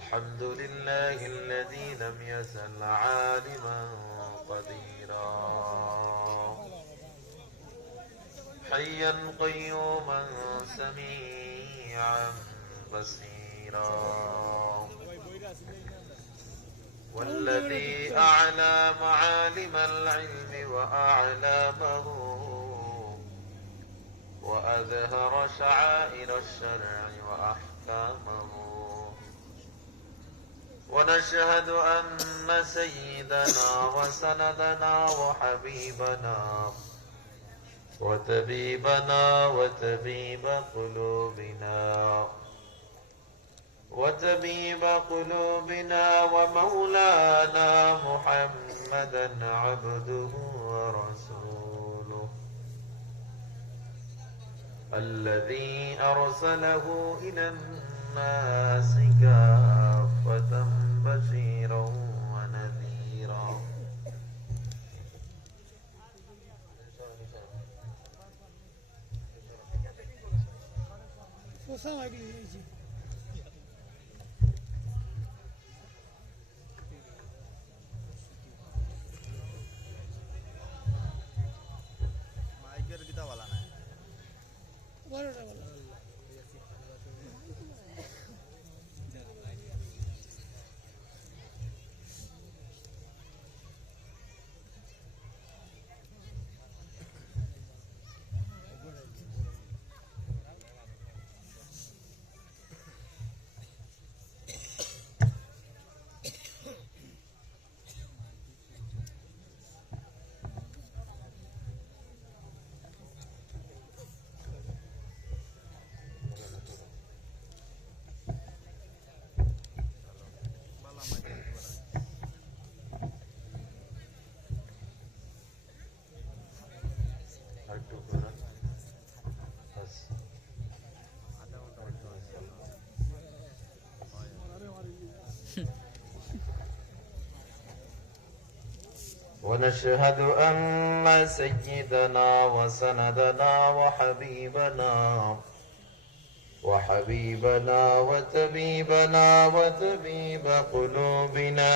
الحمد لله الذي لم يزل عالما قديرا. حيا قيوما سميعا بصيرا. والذي أعلى معالم العلم وأعلامه وأظهر شعائر الشرع وأحكامه. ونشهد أن سيدنا وسندنا وحبيبنا وتبيبنا وتبيب قلوبنا وتبيب قلوبنا ومولانا محمدا عبده ورسوله الذي أرسله إلى الناس كافة. رحمة بشيرا ونذيرا وصلنا ونشهد أن سيدنا وسندنا وحبيبنا وحبيبنا وتبيبنا وتبيب قلوبنا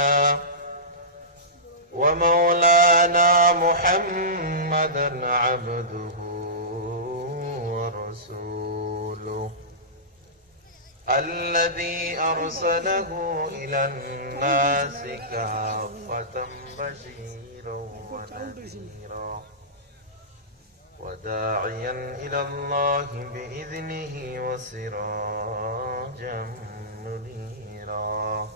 ومولانا محمدا عبده الذي أرسله إلى الناس كافة بشيرا ونذيرا وداعيا إلى الله بإذنه وسراجا منيرا.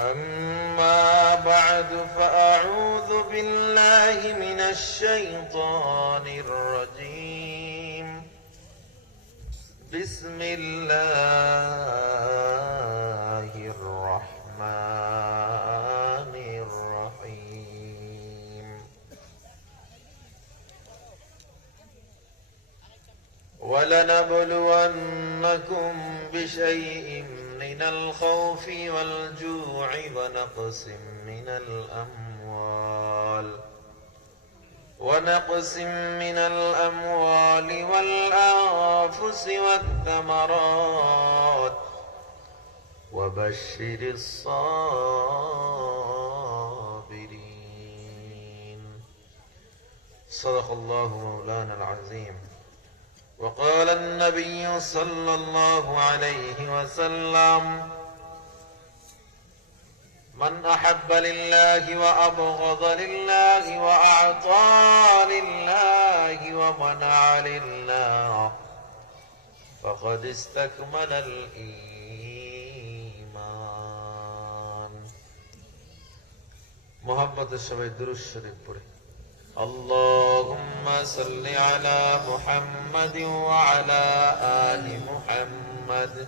أما بعد فأعوذ بالله من الشيطان الرجيم. بسم الله الرحمن الرحيم. ولنبلونكم بشيء من الخوف والجوع ونقص من الأموال. ونقص من الأموال والأنفس والثمرات وبشر الصابرين. صدق الله مولانا العظيم. وقال النبي صلى الله عليه وسلم من أحب لله وأبغض لله وأعطى لله ومنع لله فقد استكمل الإيمان محبة الشباب دروس الشريف بري اللهم صل على محمد وعلى آل محمد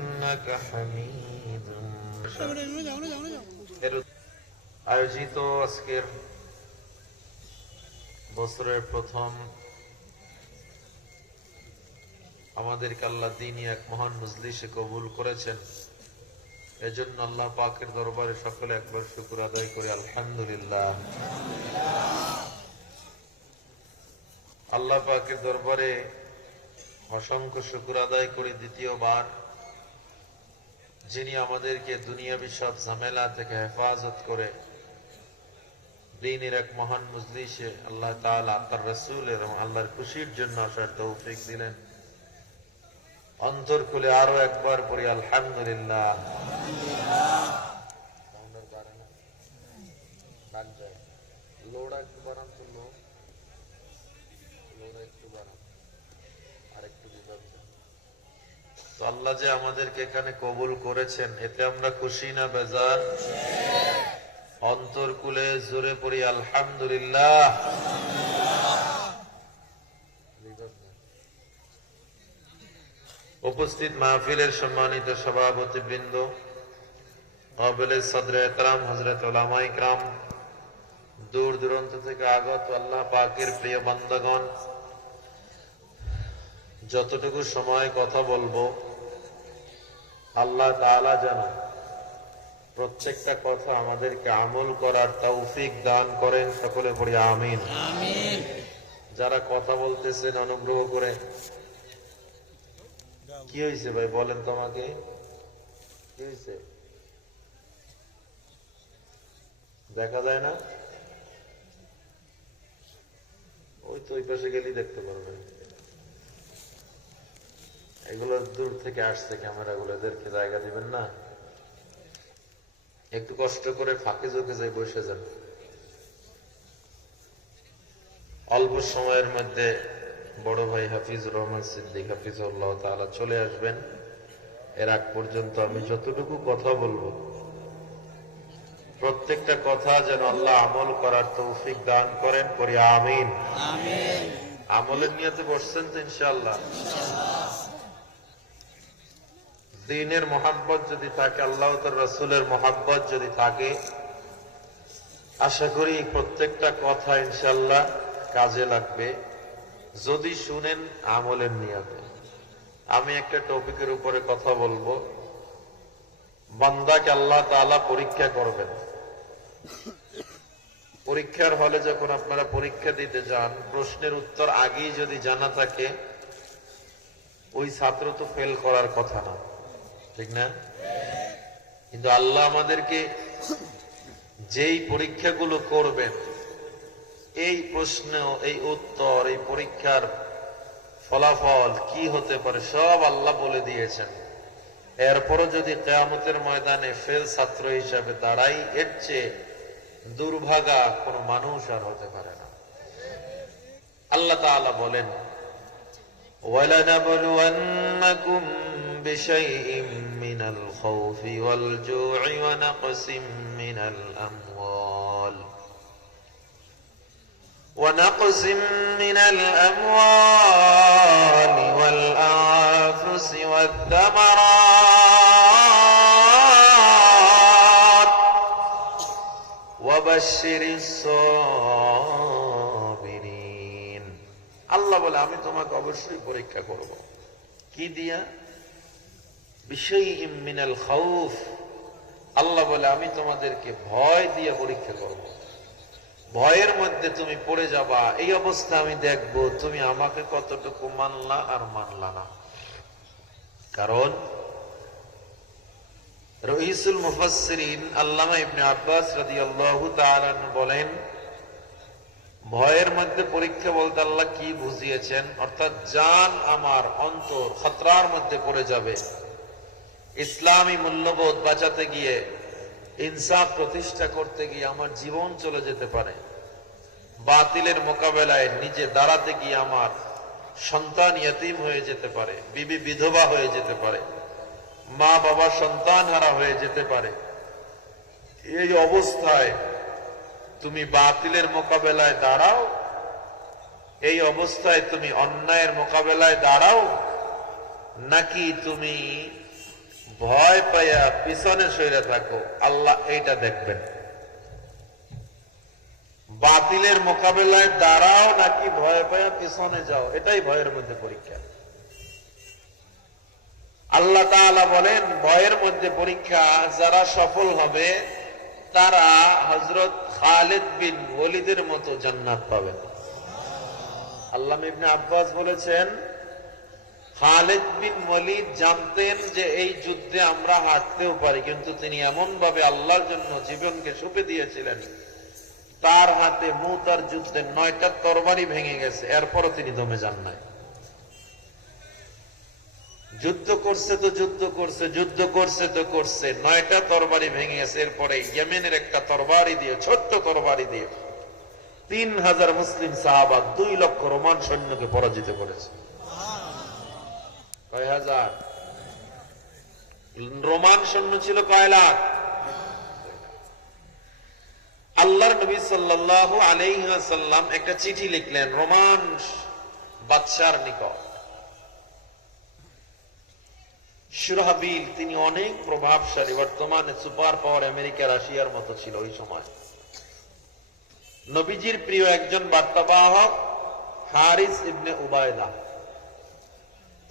إنك حميد مجيد উঠে যাও উঠে যাও উঠে যাও এর আয়োজিত আজকের বছরের প্রথম আমাদেরকে আল্লাহ দিনই এক মহান মজলিসে কবুল করেছেন এজন্য আল্লাহ পাকের দরবারে সকলে একবার শুকুর আদায় করে আলহামদুলিল্লাহ আল্লাহ পাকের দরবারে অসংখ্য শুকুর আদায় করে দ্বিতীয়বার যিনি আমাদেরকে দুনিয়াবি সব ঝামেলা থেকে হেফাজত করে দিনের এক মহান মজলিসে আল্লাহ তার রসুলের এবং আল্লাহর খুশির জন্য আসার তৌফিক দিলেন। অন্তর খুলে আরও একবার পড়ি, আলহামদুলিল্লাহ। লোড়া একটু বানান তো লো লোড়া একটু বানান আর একটু দিবেন আল্লাহ যে আমাদেরকে এখানে কবুল করেছেন, এতে আমরা খুশি না বেজার? অন্তরকুলে জোরে পড়ি, আলহামদুলিল্লাহ। উপস্থিত মাহফিলের সম্মানিত সভাপতি বৃন্দ দূর দূরান্ত থেকে আগত আল্লাহ পাকের প্রিয় বান্দাগণ, যতটুকু সময় কথা বলব আল্লাহ তাআলা যেন প্রত্যেকটা কথা আমাদেরকে আমল করার তৌফিক দান করেন সকলে পড়ি আমিন। যারা কথা বলতেছেন অনুগ্রহ করে। কি হয়েছে ভাই বলেন তোমাকে। কি হয়েছে? দেখা যায় না? ওই তো ওই পাশে গেলেই দেখতে পারবেন এগুলো দূর থেকে আসছে ক্যামেরা গুলো এদেরকে জায়গা দিবেন না। একটু কষ্ট করে ফাঁকে চোখে যাই বসে যান। অল্প সময়ের মধ্যে বড় ভাই হাফিজুর রহমান সিদ্দিক হাফিজুল্লাহ তাআলা চলে আসবেন। এর আগ পর্যন্ত আমি যতটুকু কথা বলব প্রত্যেকটা কথা যেন আল্লাহ আমল করার তৌফিক দান করেন করি আমিন। আমলের নিয়তে বসছেন তো ইনশাআল্লাহ। দিনের মোহাব্বত যদি থাকে, আল্লাহ রসুলের মোহাব্বত যদি থাকে, আশা করি প্রত্যেকটা কথা ইনশাল্লাহ কাজে লাগবে। যদি শুনেন, আমলের নিয়তে। আমি একটা টপিকের উপরে কথা বলব। বান্দাকে আল্লাহ তাআলা পরীক্ষা করবেন। পরীক্ষার হলে যখন আপনারা পরীক্ষা দিতে যান, প্রশ্নের উত্তর আগেই যদি জানা থাকে, ওই ছাত্র তো ফেল করার কথা না। ঠিক না? কিন্তু আল্লাহ আমাদেরকে যেই পরীক্ষাগুলো করবেন, এই প্রশ্ন, এই উত্তর, এই পরীক্ষার ফলাফল কি হতে পারে, সব আল্লাহ বলে দিয়েছেন। এরপরও যদি কেয়ামতের ময়দানে ফেল ছাত্র হিসাবে দাঁড়াই, এর চেয়ে দুর্ভাগা কোন মানুষ আর হতে পারে না। আল্লাহ বলেন بشيء من الخوف والجوع ونقص من الأموال ونقص من الأموال والأنفس والثمرات وبشر الصابرين আল্লাহ বলে আমি তোমাকে অবশ্যই পরীক্ষা করব কি দিয়া বিষয় আল্লাহ বলে, আমি তোমাদেরকে ভয় দিয়ে পরীক্ষা করব। ভয়ের মধ্যে তুমি পড়ে যাবা, এই অবস্থা আমি দেখব, তুমি আমাকে কতটুকু মানলা আর মানলা না। কারণ রহিসুল মুফাসসিরিন আল্লামা ইবনে আব্বাস রাদিয়াল্লাহু তাআলা বলেন, ভয়ের মধ্যে পরীক্ষা বলতে আল্লাহ কি বুঝিয়েছেন? অর্থাৎ জান আমার অন্তর খতরার মধ্যে পড়ে যাবে। ইসলামী মূল্যবোধ বাঁচাতে গিয়ে, ইনসাফ প্রতিষ্ঠা করতে গিয়ে আমার জীবন চলে যেতে পারে। বাতিলের মোকাবেলায় নিজে দাঁড়াতে গিয়ে আমার সন্তান ইয়তিম হয়ে যেতে পারে, বিবি বিধবা হয়ে যেতে পারে, মা বাবা সন্তান হারা হয়ে যেতে পারে। এই অবস্থায় তুমি বাতিলের মোকাবেলায় দাঁড়াও, এই অবস্থায় তুমি অন্যায়ের মোকাবেলায় দাঁড়াও, নাকি তুমি ভয় পাইয়া পিছনে সইরে থাকো, আল্লাহ এইটা দেখবেন। বাতিলের মোকাবেলায় দাঁড়াও নাকি ভয় পাইয়া পিছনে যাও, এটাই ভয়ের মধ্যে পরীক্ষা। আল্লাহ বলেন, ভয়ের মধ্যে পরীক্ষা, যারা সফল হবে, তারা হজরত খালেদ বিন ওলিদের মতো জান্নাত পাবেন। আল্লাহ আব্বাস বলেছেন খালিদ বিন ওলিদ জানতেন যে এই যুদ্ধে আমরা হারতেও পারি, কিন্তু তিনি এমন ভাবে আল্লাহর জন্য জীবনকে সঁপে দিয়েছিলেন। তার হাতে মুতার নয়টা তরবারি ভেঙে গেছে, এরপরও তিনি দমে যান নাই। যুদ্ধ করছে তো যুদ্ধ করছে যুদ্ধ করছে তো করছে, নয়টা তরবারি ভেঙে গেছে, এরপরে ইয়েমেনের একটা তরবারি দিয়ে, ছোট্ট তরবারি দিয়ে তিন হাজার মুসলিম সাহাবা দুই লক্ষ রোমান সৈন্যকে পরাজিত করেছে। কয় হাজার? রোমান সৈন্য ছিল কয় লাখ? আল্লাহর নবী সাল্লাল্লাহু আলাইহি ওয়াসাল্লাম একটা চিঠি লিখলেন, রোমান বাদশার নিকট। সুরাহাবিল, তিনি অনেক প্রভাবশালী, বর্তমানে সুপার পাওয়ার আমেরিকা, রাশিয়ার মতো ছিল ওই সময়। নবীজির প্রিয় একজন বার্তাবাহক, হারিস ইবনে উবায়দা।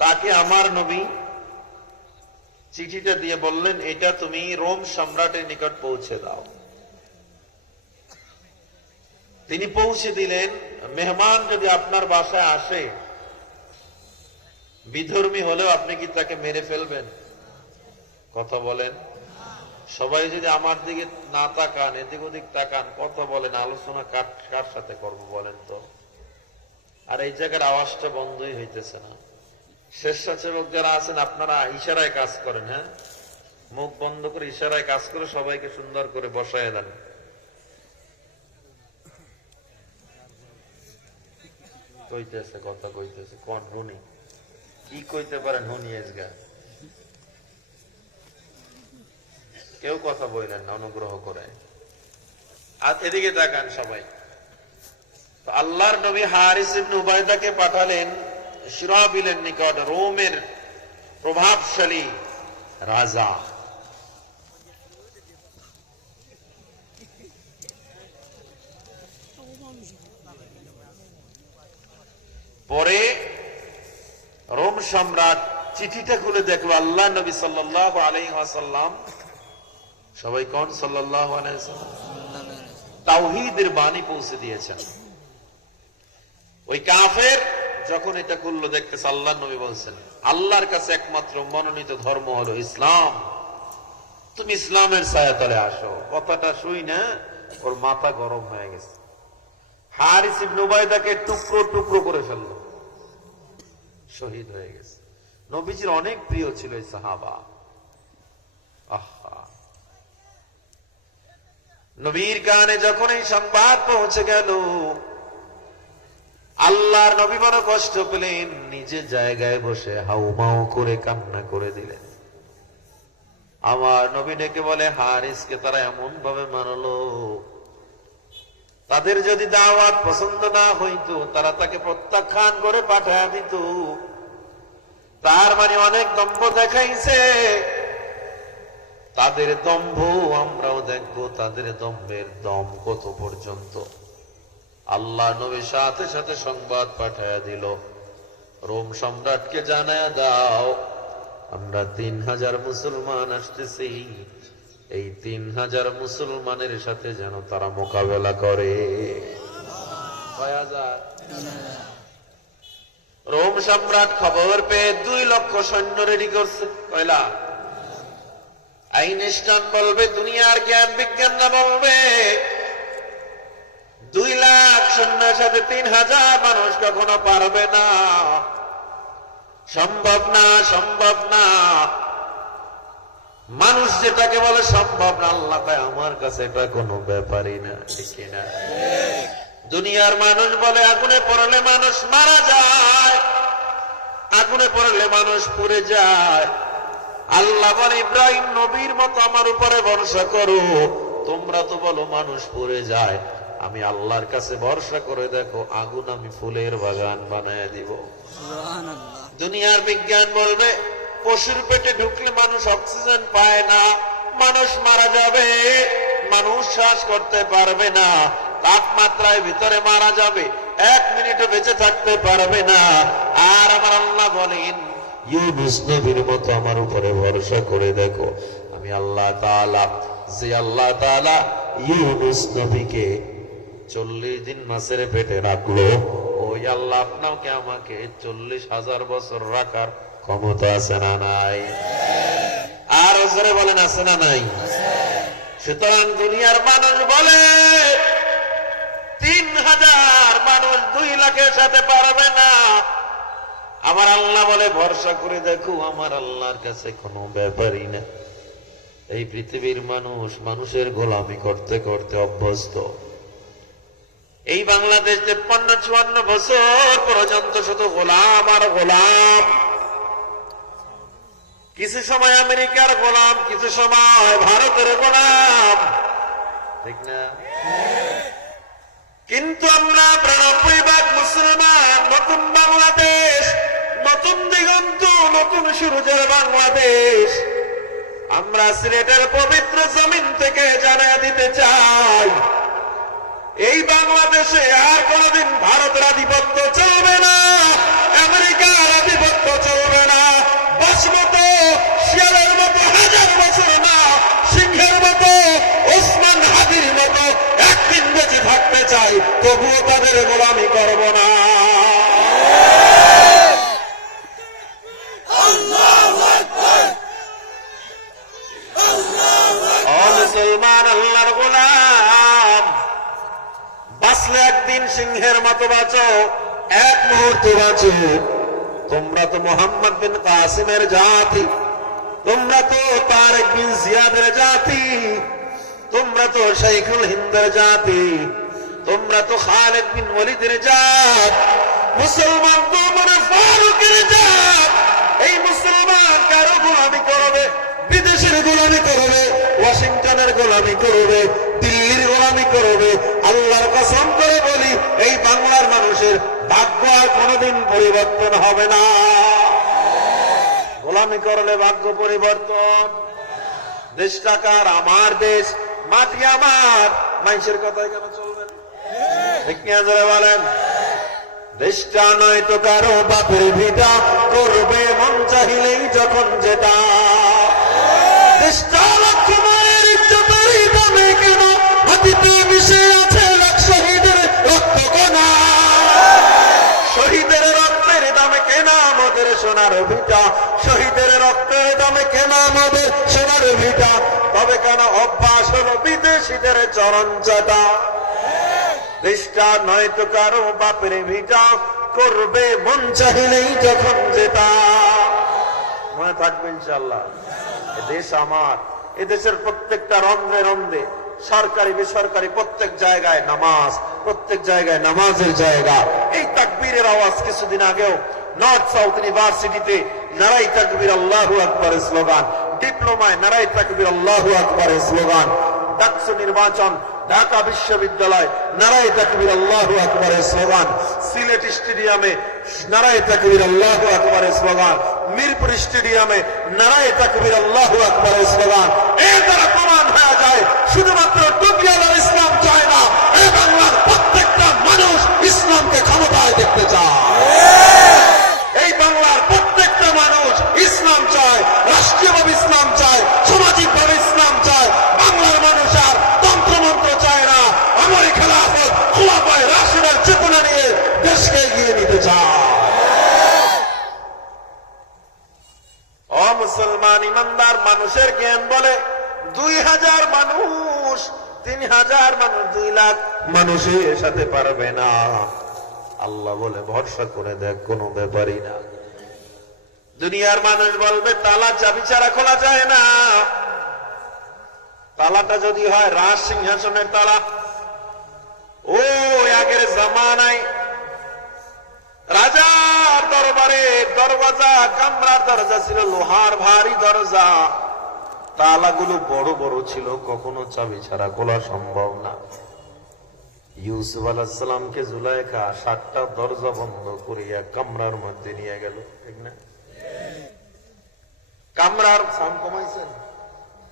তাকে আমার নবী চিঠিটা দিয়ে বললেন, এটা তুমি রোম সম্রাটের নিকট পৌঁছে দাও। তিনি পৌঁছে দিলেন, মেহমান যদি আপনার বাসায় আসে, বিধর্মী হলেও আপনি কি তাকে মেরে ফেলবেন? কথা বলেন। সবাই যদি আমার দিকে না তাকান, এদিক ওদিক তাকান, কথা বলেন, আলোচনা কার কার সাথে করব বলেন তো? আর এই জায়গার আওয়াজটা বন্ধই হইতেছে না। স্বেচ্ছাসেবক যারা আছেন, আপনারা ইশারায় কাজ করেন হ্যাঁ? মুখ বন্ধ করে ইশারায় কাজ করে সবাইকে সুন্দর করে বসায় দেন। কইতেছে, কথা কইতেছে, কোন হুনি কি কইতে পারেন হুনি এসগা? কেউ কথা বললেন না, অনুগ্রহ করে। আর এদিকে তাকান সবাই। আল্লাহর নবী হারিস ইবনে উবায়দাকে পাঠালেন শিরাবিলের নিকট রোমের প্রভাবশালী রাজা। পরে রোম সম্রাট চিঠিটা খুলে দেখল, আল্লাহ নবী সাল্লাহ আলাইসাল্লাম সবাই কোন? সাল্লাহ তাওহিদের বাণী পৌঁছে দিয়েছেন। ওই কাফের যখন এটা খুললো দেখতেছে আল্লাহ নবী বলছেন, আল্লাহর কাছে একমাত্র মনোনীত ধর্ম হলো ইসলাম। তুমি ইসলামের ছায়াতলে আসো। কথাটা শুই না, ওর মাথা গরম হয়ে গেছে। হারিস ইবনে উবায়দাকে টুকরো টুকরো করে ফেলল। শহীদ হয়ে গেছে। নবীজির অনেক প্রিয় ছিল এই সাহাবা। আহা। নবীর কানে যখন এই সংবাদ পৌঁছে গেল আল্লাহর নবী বড় কষ্ট পেলেন নিজের জায়গায় বসে হাউমাউ করে কান্না করে দিলেন। আমার নবী ডেকে বলে, হারিসকে তারা এমন ভাবে মানলো। তাদের যদি দাওয়াত পছন্দ না হইতো, তারা তাকে প্রত্যাখ্যান করে পাঠায় দিত। তার মানে অনেক দম্ভ দেখাইছে। তাদের দম্ভ আমরাও দেখব, তাদের দম্ভের দম কত পর্যন্ত? আল্লাহ নবী সাথে সাথে সংবাদ পাঠায় দিল। রোম সম্রাটকে জানায় দাও, আমরা তিন হাজার মুসলমান আসতেছি। এই তিন হাজার মুসলমানের সাথে যেন তারা মোকাবেলা করে। রোম সম্রাট খবর পেয়ে দুই লক্ষ সৈন্য রেডি করছে। কয়লা? আইনস্টাইন বলবে, দুনিয়ার জ্ঞান বিজ্ঞানরা বলবে। দুই লাখ সৈন্যের সাথে তিন হাজার মানুষ কখনো পারবে না। সম্ভব না সম্ভব না। মানুষ যেটাকে বলে সম্ভব না, আল্লাহ কয় আমার কাছে এটা কোনো ব্যাপারই না, ঠিক না? দুনিয়ার মানুষ বলে, আগুনে পড়লে মানুষ মারা যায়, আগুনে পড়লে মানুষ পুড়ে যায়। আল্লাহ বলে, ইব্রাহিম নবীর মতো আমার উপরে ভরসা করো, তোমরা তো বলো মানুষ পুড়ে যায়। আমি আল্লাহর কাছে ভরসা করে দেখো আগুন আমি ফুলের বাগান বানায় দিব। দুনিয়ার বিজ্ঞান বলবে পশুর পেটে ঢুকলে মানুষ অক্সিজেন পায় না মানুষ মারা যাবে মানুষ শ্বাস করতে পারবে না তাপমাত্রায় ভিতরে মারা যাবে এক মিনিটও বেঁচে থাকতে পারবে না। আর আমার আল্লাহ বলেন ইউনুস নবীর মতো আমার উপরে ভরসা করে দেখো আমি আল্লাহ তাআলা যে আল্লাহ তাআলা ইউনুস নবীকে চল্লিশ দিন মাসের পেটে রাখল। ওই আল্লাহ আপনাকে আমাকে চল্লিশ হাজার বছর রাখার ক্ষমতা আছে না নাই? আর বলেন, আছে না নাই? সুতরাং দুনিয়ার মানুষ বলে, তিন হাজার মানুষ দুই লাখের সাথে পারবে না। আমার আল্লাহ বলে, ভরসা করে দেখো, আমার আল্লাহর কাছে কোনো ব্যাপারই না। এই পৃথিবীর মানুষ মানুষের গোলামি করতে করতে অভ্যস্ত। এই বাংলাদেশ তেপ্পান্ন চুয়ান্ন বছর পর্যন্ত শুধু গোলাম আর গোলাম। কিছু সময় আমেরিকার গোলাম, কিছু সময় ভারতের গোলাম। ঠিক না? কিন্তু আমরা প্রাণপ্রিয় মুসলমান, নতুন বাংলাদেশ, নতুন দিগন্ত, নতুন সূর্যের বাংলাদেশ। আমরা সিলেটের পবিত্র জমিন থেকে জানা দিতে চাই। এই বাংলাদেশে আর কোনদিন ভারতের আধিপত্য চলবে না, আমেরিকার আধিপত্য চলবে না বাস মতো শিয়ালের মতো, হাজার বছর না, সিংহের মতো, ওসমান হাদির মতো একদিন বেঁচে থাকতে চাই, তবুও তাদের গোলামি করব না। বাঁচলে একদিন সিংহের মতো বাঁচো, এক মুহূর্ত বাঁচো। তোমরা তো মোহাম্মদ বিন কাসিমের জাতি, তোমরা তো তারেক বিন জিয়াদের জাতি, তোমরা তো শাইখুল হিন্দের জাতি, তোমরা তো খালেদ বিন ওয়ালিদের জাত। মুসলমান তো মানে ফারুকের জাত। এই মুসলমান কারও গোলামি করবে, বিদেশের গোলামি করবে, ওয়াশিংটনের গোলামি করবে দিল্লির গোলামি করবে। আল্লাহর কসম করে বলি, এই বাংলার মানুষের ভাগ্য আর কোনোদিন পরিবর্তন হবে না। গোলামি করলে ভাগ্য পরিবর্তন। দেশ টাকার আমার দেশ, মাটি আমার। মানুষের কথাই কেন চলবে ঠিক নিয়ে বলেন? দেশটা নয় তো কারও বাপের ভিটা। করবে মন চাহিলেই যখন যেটা। দেশটা লক্ষ আমাদের সোনার ভিটা শহীদের রক্তের দামে কেনা আমাদের সোনার ভিটা তবে কেন অভ্যাস হলো বিদেশিদের চরণ চাটা দেশটা নয়তো কারও বাপের ভিটা, করবে মন চাহিলেই যখন যেটা মনে থাকবে ইনশাল্লাহ দেশ আমার, এ দেশের প্রত্যেকটা রন্ধ্রে রন্ধ্রে, সরকারি, বেসরকারি, প্রত্যেক জায়গায় নামাজ, প্রত্যেক জায়গায় নামাজের জায়গা। এই তাকবীরের আওয়াজ কিছুদিন আগেও নর্থ সাউথ ইউনিভার্সিটিতে নারাই তাকবীর আল্লাহু আকবরের স্লোগান। ডিপ্লোমায় নারাই তাকবীর আল্লাহু আকবরের স্লোগান। ডাকসু নির্বাচন, ঢাকা বিশ্ববিদ্যালয় নারায় তাকবীর আল্লাহু আকবরের স্লোগান। সিলেট স্টেডিয়ামে নারায় তাকবীর আল্লাহু আকবরের স্লোগান। মিরপুর স্টেডিয়ামে নারায় তাকবীর আল্লাহু আকবরের স্লোগান। এর দ্বারা প্রমাণ হয়ে যায়, শুধুমাত্র হাজার মানুষ, দুই লাখ মানুষের সাথে পারবে না। আল্লাহ বলে, ভরসা করে দেখ, কোনো ব্যাপারই না। দুনিয়ার মানুষ বলবে, তালা চাবি ছাড়া খোলা যায় না। তালাটা যদি হয়, রাজ সিংহাসনের তালা। ও আগের জামানায় রাজার দরবারে দরওয়াজা, কামরার দরজা ছিল লোহার ভারী দরজা। তালাগুলো বড় বড় ছিল, কখনো চাবি ছাড়া খোলা সম্ভব না। ইউসুফ আলাহামকে জুলাইখা সাতটা দরজা বন্ধ করিয়া কামরার মধ্যে নিয়ে গেল। ঠিক না? কামরার সাউন্ড কমাইছেন?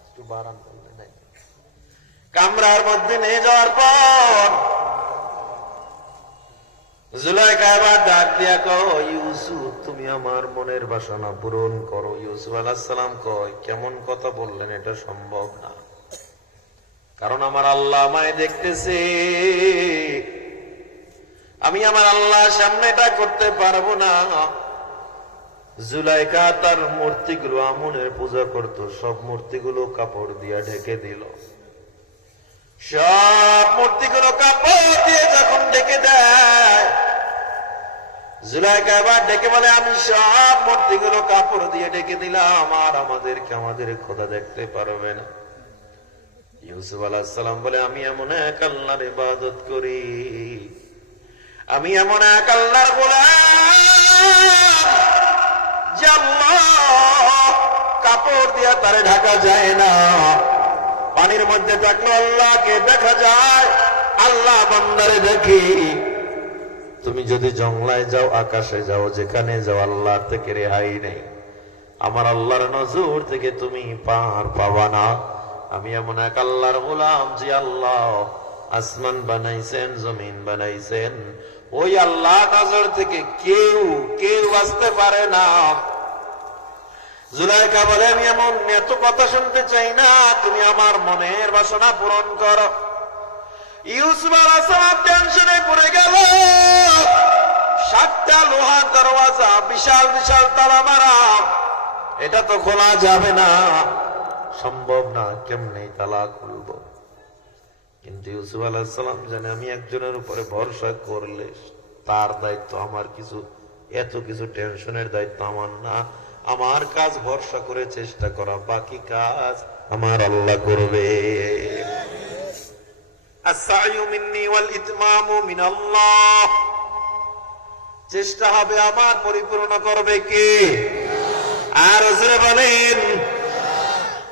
একটু বাড়ান করলে নাই। কামরার মধ্যে নিয়ে যাওয়ার পর কেমন কথা বললেন, এটা সম্ভব না। কারণ আমার আল্লাহ দেখতেছে। আমি আমার আল্লাহ সামনে এটা করতে পারব না। জুলাইকা তার মূর্তিগুলো আমনের পূজা করত, সব মূর্তিগুলো কাপড় দিয়ে ঢেকে দিল। সব মূর্তিগুলো কাপড় দিয়ে যখন ঢেকে দেয় ডেকে বলে, আমি সব কাপড় দিয়ে ঢেকে দিলাম, আর আমাদেরকে আমাদের খোদা দেখতে পারবে না। ইউসুফ বলে, আমি এমন এক আল্লাহর ইবাদত করি। আমি এমন এক আল্লাহর গোলাম কাপড় দিয়া তারে ঢাকা যায় না। পানির মধ্যে থাকলে আল্লাহকে দেখা যায়। আল্লাহ বান্দারে দেখি। তুমি যদি জংলায় যাও, আকাশে যাও, যেখানে যাও আল্লাহ থেকে রেহাই নেই। আমার আল্লাহর নজর থেকে তুমি পার পাবা না। আমি এমন এক আল্লাহর গোলাম যে আল্লাহ আসমান বানাইছেন, জমিন বানাইছেন। ওই আল্লাহ নজর থেকে কেউ কেউ আসতে পারে না। জুলাইকা বলে আমি এমন এত কথা শুনতে চাই না, তুমি আমার মনের বাসনা পূরণ করো। দরওয়াজা, বিশাল বিশাল এটা তো খোলা যাবে না। সম্ভব না তালা খুলবো? কিন্তু আমি একজনের উপরে ভরসা করলে তার দায়িত্ব আমার কিছু, এত কিছু টেনশনের দায়িত্ব আমার না। আমার কাজ ভরসা করে চেষ্টা করা, বাকি কাজ আমার আল্লাহ করবে। চেষ্টা হবে আমার পরিপূর্ণ করবে কি? আর বলেন,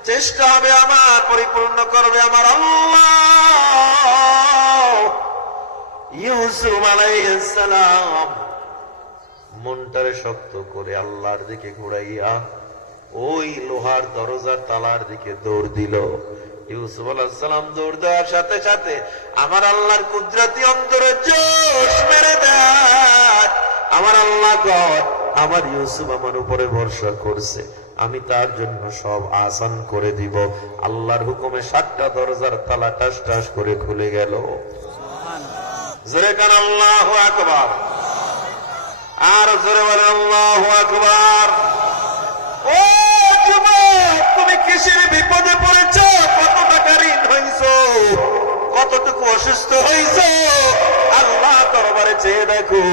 চেষ্টা হবে আমার পরিপূর্ণ করবে আমার আল্লাহ। ইউসুফ আলাইহিস সালাম মনটারে শক্ত করে আল্লাহর দিকে ঘুরাইয়া ওই লোহার দরজার তালার দিকে দৌড় দিল। ইউসুফ আলাহিসাল্লাম দৌড় দেওয়ার সাথে সাথে আমার আল্লাহর কুদরতি অন্তরে জোশ মেরে দেয়। আমার আল্লাহ কয় আমার ইউসুফ আমার উপরে ভরসা করছে। আমি তার জন্য সব আসান করে দিব। আল্লাহর হুকুমে সাতটা দরজার তালা টাস টাস করে খুলে গেল। জোরে কান আল্লাহ আকবার। আর জোরে বলে আল্লাহ আকবার। ও যুবক, তুমি কিসের বিপদে পড়েছ? কত টাকা ঋণ হইছ? কতটুকু অসুস্থ হইছ? আল্লাহ দরবারে চেয়ে দেখো,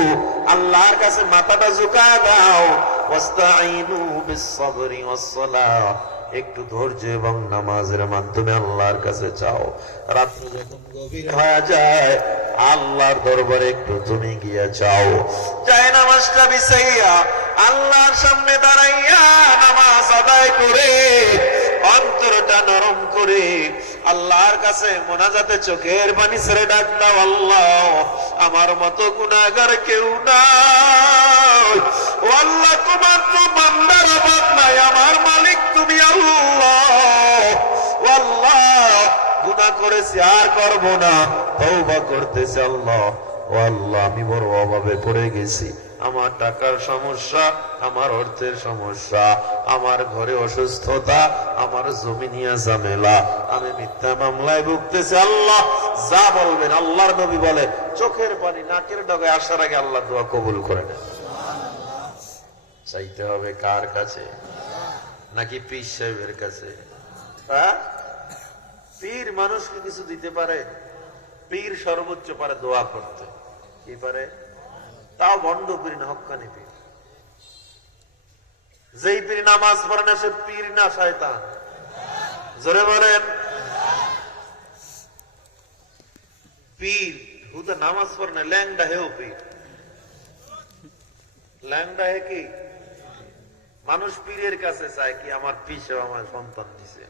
আল্লাহর কাছে মাথাটা ঝুঁকা দাও। ওয়াস্তাইনু বিসসবরি ওয়াসসালাহ একটু ধৈর্য এবং নামাজের মাধ্যমে আল্লাহর কাছে চাও। রাত্রে যখন গভীর হয়ে যায়, আল্লাহর দরবারে একটু তুমি গিয়া চাও চাই নামাজটা বিছাইয়া আল্লাহর সামনে দাঁড়াইয়া নামাজ আদায় করে, অন্তরটা নরম করে আল্লাহর কাছে মোনাজাতে চোখের পানি ছেড়ে ডাক দাও, আল্লাহ, আমার মতো গুণাগার কেউ আল্লাহ, তোমার তো বান্দার নাই, আমার মালিক তুমি আল্লাহ। গুণা করেছি, আর না। করতেছে আল্লাহ। আল্লাহ, আমি বড় অভাবে পড়ে গেছি। আমার টাকার সমস্যা, আমার অর্থের সমস্যা, আমার ঘরে অসুস্থতা, আমার জমিনিয়া ঝামেলা। আমি মিথ্যা মামলায় ভুগতেছি, আল্লাহ। যা বলবেন, আল্লাহর নবী বলে, চোখের পানি, নাকের ডগে আসার আগে আল্লাহ দোয়া কবুল করে নেন। চাইতে হবে কার কাছে? নাকি পীর সাহেবের কাছে? হ্যাঁ? পীর মানুষকে কিছু দিতে পারে, পীর সর্বোচ্চ পারে দোয়া করতে। কি পারে? তাও বন্ধ পীর না হকানি পীর। যেই পীর নামাজ পড়ে না, সে পীর না, শয়তান। জোরে বলেন। পীর হুদা নামাজ পড়ে না, ল্যাংডা হেও পীর। ল্যাংডা হে কি? মানুষ পীরের কাছে চায় কি আমার পিসে আমার সন্তান দিছে।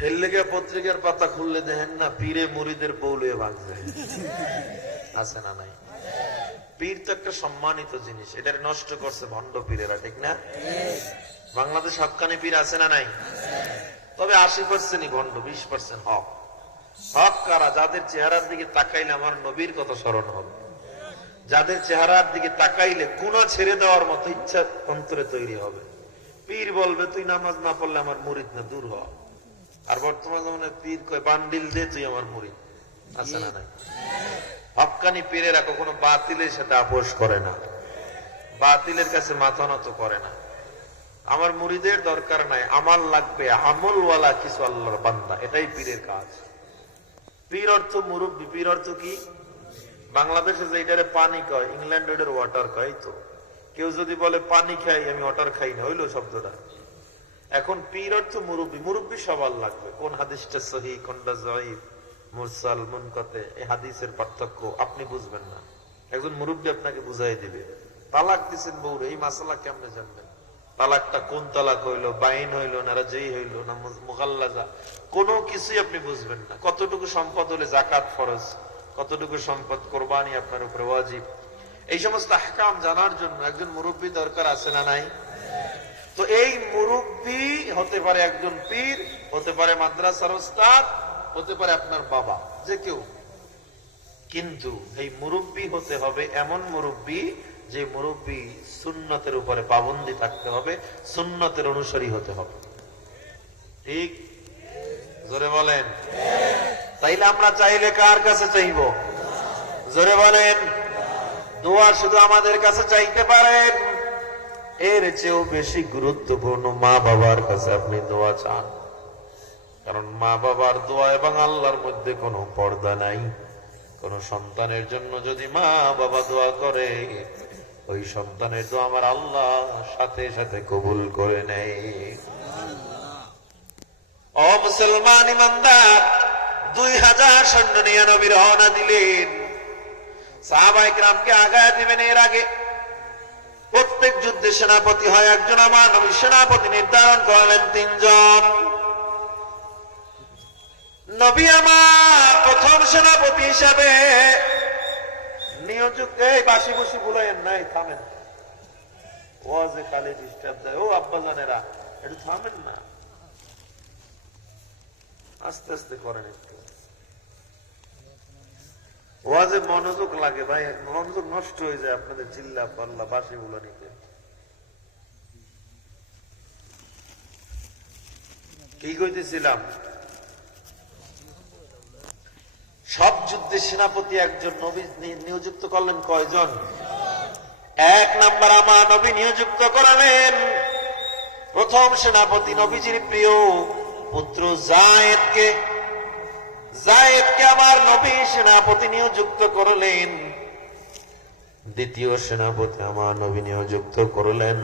হেললেগে পত্রিকার পাতা খুললে দেখেন না পীরে মুড়িদের বৌলে ভাঙছে। আছে না নাই? পীর তো একটা সম্মানিত জিনিস এটা নষ্ট করছে ভণ্ড পীরেরা ঠিক না? বাংলাদেশ হকানি পীর আছে না নাই? তবে আশি পার্সেন্টই ভণ্ড বিশ পার্সেন্ট হক। হক কারা? যাদের চেহারার দিকে তাকাইলে আমার নবীর কথা স্মরণ হবে। যাদের চেহারার দিকে তাকাইলে কুনা ছেড়ে দেওয়ার মতো ইচ্ছা অন্তরে তৈরি হবে। পীর বলবে, তুই নামাজ না পড়লে আমার মুরিদ না দূর হ। আর বর্তমান জমানে পীর কয়, বান্ডিল দে, তুই আমার মুরিদ। আছে না নাই? হকানি পীরেরা কখনো বাতিলের সাথে আপোষ করে না। বাতিলের কাছে মাথা নত করে না। আমার মুড়িদের দরকার নাই আমার লাগবে, আমলওয়ালা কিছু আল্লাহর বান্দা। এটাই পীরের কাজ। পীর অর্থ মুরব্বী, পীর অর্থ কি? বাংলাদেশে যে এটারে পানি কয়, ইংল্যান্ড এটার ওয়াটার কয় তো। কেউ যদি বলে, পানি খাই, আমি ওয়াটার খাই না হইল শব্দটা। এখন পীর অর্থ মুরব্বী। মুরব্বী সবার লাগবে। কোন হাদিসটা সহি, কোনটা জয়ীফ? মুরসাল, মুনকতে, এই হাদিসের পার্থক্য আপনি বুঝবেন না। একজন মুরব্বী আপনাকে বুঝাই দিবে। তালাক দিচ্ছেন বউরে, এই মাসালা কেমনে জানবেন? তালাকটা কোন তালাক হইল, বাইন হইল, না রাজেই হইল, না মুগাল্লাজা কোনো কিছুই আপনি বুঝবেন না। কতটুকু সম্পদ হলে জাকাত ফরজ? কতটুকু সম্পদ কোরবানি আপনার উপরে ওয়াজিব? এই সমস্ত আহকাম জানার জন্য একজন মুরব্বী দরকার আছে না নাই? তো এই মুরব্বী হতে পারে একজন পীর, হতে পারে মাদ্রাসার ওস্তাদ, হতে পারে আপনার বাবা, যে কেউ। কিন্তু এই মুরব্বী হতে হবে এমন মুরব্বী যে মুরব্বী সুন্নতের উপরে পাবন্দি থাকতে হবে, সুন্নতের অনুসারী হতে হবে। ঠিক? জোরে বলেন। তাইলে আমরা চাইলে কার কাছে চাইব? জোরে বলেন। দোয়া শুধু আমাদের কাছে চাইতে পারেন। এর চেয়েও বেশি গুরুত্বপূর্ণ মা বাবার কাছে আপনি দোয়া চান। কারণ মা বাবার দোয়া এবং আল্লাহর মধ্যে কোনো পর্দা নাই। কোন সন্তানের জন্য যদি মা বাবা দোয়া করে ওই সন্তানের দোয়া আমার আল্লাহ সাথে সাথে কবুল করে নেয়। ও মুসলমান ইমানদার দুই হাজার সৈন্য নিয়ে নবী রওনা দিলেন। সাহাবাই গ্রামকে আগায় দিবেন এর আগে। প্রত্যেক যুদ্ধে সেনাপতি হয় একজন, আমার নবী সেনাপতি নির্ধারণ করলেন তিনজন। নবী আমার প্রথম সেনাপতি হিসাবে নিয়োজিত, এই বাসি বসি বুলাইয়েন নাই, থামেন। ও যে কালে ডিস্টার্ব দেয় ও আব্বা জানেরা, একটু থামেন না। আস্তে আস্তে করেন। একটু ওয়াজে মনোযোগ লাগে ভাই, মনোযোগ নষ্ট হয়ে যায় আপনাদের চিল্লা পাল্লা বাসি গুলো নিতে। কি কইতেছিলাম? সব যুদ্ধে সেনাপতি একজন নবী নি- নিয়োজিত করলেন কয়জন? এক নাম্বার আমার নবী নিয়োজিত করালেন। প্রথম সেনাপতি নবীজির প্রিয় পুত্র জায়েদকে জায়েদকে আমার নবী সেনাপতি নিয়োজিত করলেন। দ্বিতীয় সেনাপতি আমার নবী নিয়োজিত করলেন।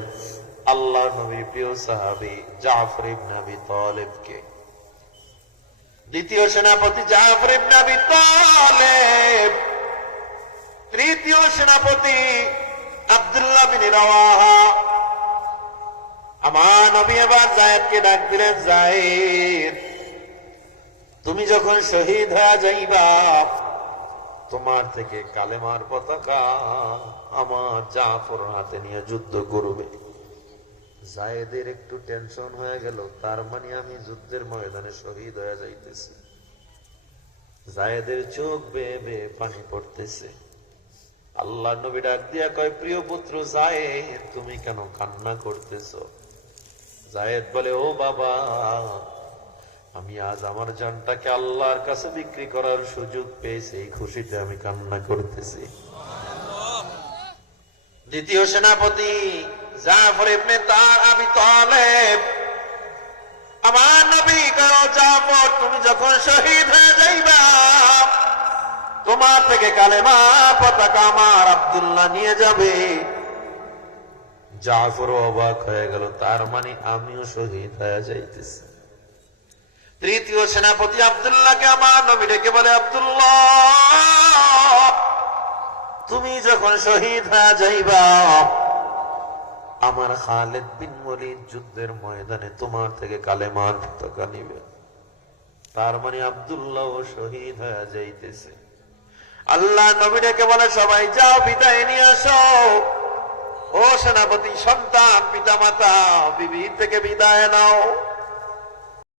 আল্লাহ নবীর প্রিয় সাহাবি জাফর ইবনে আবি তালেবকে। দ্বিতীয় সেনাপতি জাফর ইবনে আবি তালেব। তৃতীয় সেনাপতি আব্দুল্লাহ বিন রাওয়াহা। আমার নবী এবার জায়েদকে ডাক দিলেন, জায়েদ তুমি যখন শহীদ হয়ে যাইবা, তোমার থেকে কালেমার পতাকা আমার জাফর হাতে নিয়ে যুদ্ধ করবে। জায়েদের একটু টেনশন হয়ে গেল, তার মানে আমি যুদ্ধের ময়দানে শহীদ হয়ে যাইতেছি। জায়েদের চোখ বেয়ে বেয়ে পানি পড়তেছে। আল্লাহ নবী ডাক দিয়া কয়, প্রিয় পুত্র জায়েদ, তুমি কেন কান্না করতেছ? জায়েদ বলে, ও বাবা আমি আজ আমার জানটাকে আল্লাহর কাছে বিক্রি করার সুযোগ পেয়েছি, এই খুশিতে আমি কান্না করতেছি। দ্বিতীয় সেনাপতি তুমি যখন শহীদ হয়ে যাইবা, তোমার থেকে কালেমা পতাকা আমার আব্দুল্লাহ নিয়ে যাবে। জাফর অবাক হয়ে গেল, তার মানে আমিও শহীদ হয়ে যাইতেছি। তৃতীয় সেনাপতি আবদুল্লাহকে আমার নবী ডেকে বলে, আবদুল্লাহ, তুমি যখন শহীদ হয়ে যাইবা, আমার খালেদ বিন ওয়ালিদ যুদ্ধের ময়দানে তোমার থেকে কালেমার পতাকা নিবে। তার মানে আবদুল্লাহ শহীদ হয়ে যাইতেছে। আল্লাহ নবী ডেকে বলে, সবাই যাও, বিদায় নিয়ে আসো। ও সেনাপতি, সন্তান পিতা মাতা বিবি থেকে বিদায় নাও।